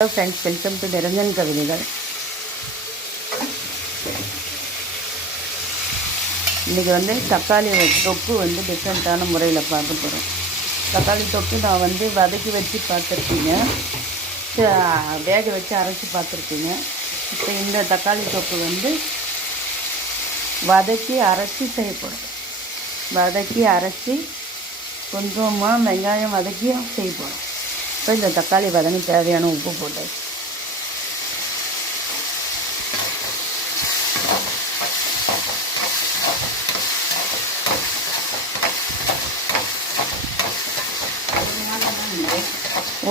Hello friends, welcome to Niranjan Kavinigal. இன்றைக்கி தக்காளி தொக்கு டிஃப்ரெண்ட்டான முறையில் பார்க்க போகிறோம். தக்காளி தொக்கு நான் வதக்கி வச்சு பார்த்துருப்பீங்க, வேக வச்சு அரைச்சி பார்த்துருப்பீங்க. இப்போ இந்த தக்காளி தொக்கு வதக்கி அரைச்சி செய்ய போகிறோம். வதக்கி அரைச்சி கொஞ்சமாக வெங்காயம் வதக்கி செய்ய போகிறோம். இப்போ இந்த தக்காளி வதங்க தேவையான உப்பு போட்டு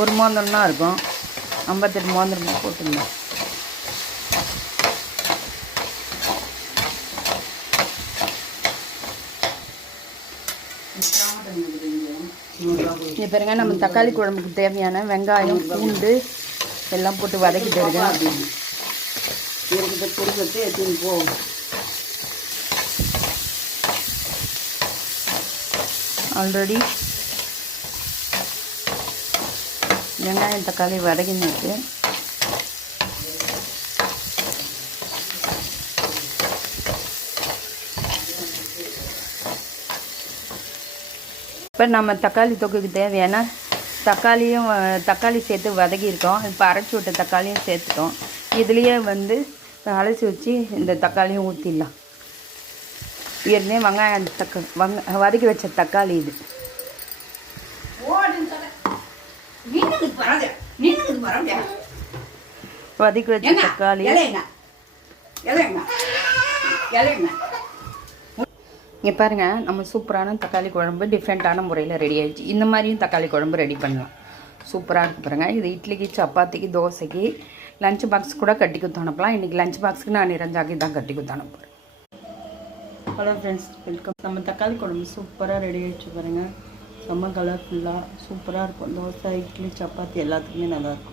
ஒரு மோந்தரம்னா இருக்கும், 58 மோந்திரமாக போட்டுருந்தோம். இப்போ பாருங்க, நம்ம தக்காளி குழம்புக்கு தேவையான வெங்காயம் பூண்டு எல்லாம் போட்டு வதக்கிட்டு இருக்கேன். ஆல்ரெடி வெங்காயம் தக்காளி வதக்கிட்டு இப்போ நம்ம தக்காளி தொக்குக்கு தேவையான தக்காளி சேர்த்து வதக்கியிருக்கோம். இப்போ அரைச்சி விட்ட தக்காளியும் சேர்த்துட்டோம். இதுலேயே அலசி வச்சு இந்த தக்காளியும் ஊற்றிடலாம். ஏற்கனவே வெங்காயம் வதக்கி வச்ச தக்காளி இது. வதக்கி வச்ச தக்காளி இங்கே பாருங்கள், நம்ம சூப்பரான தக்காளி குழம்பு டிஃப்ரெண்ட்டான முறையில் ரெடி ஆகிடுச்சு. இந்த மாதிரியும் தக்காளி குழம்பு ரெடி பண்ணலாம், சூப்பராக இருக்கு பாருங்கள். இது இட்லிக்கு, சப்பாத்திக்கு, தோசைக்கு, லஞ்ச் பாக்ஸ் கூட கட்டி கொடுத்து அனுப்பலாம். இன்றைக்கி லஞ்ச் பாக்ஸுக்கு நான் நிரஞ்சாக்கி தான் கட்டி கொடுத்து அனுப்புகிறேன். Hello friends, welcome. நம்ம தக்காளி குழம்பு சூப்பராக ரெடி ஆகிடுச்சு பாருங்கள். செம்ம கலர்ஃபுல்லாக சூப்பராக இருக்கும். தோசை, இட்லி, சப்பாத்தி எல்லாத்துக்குமே நல்லாயிருக்கும்.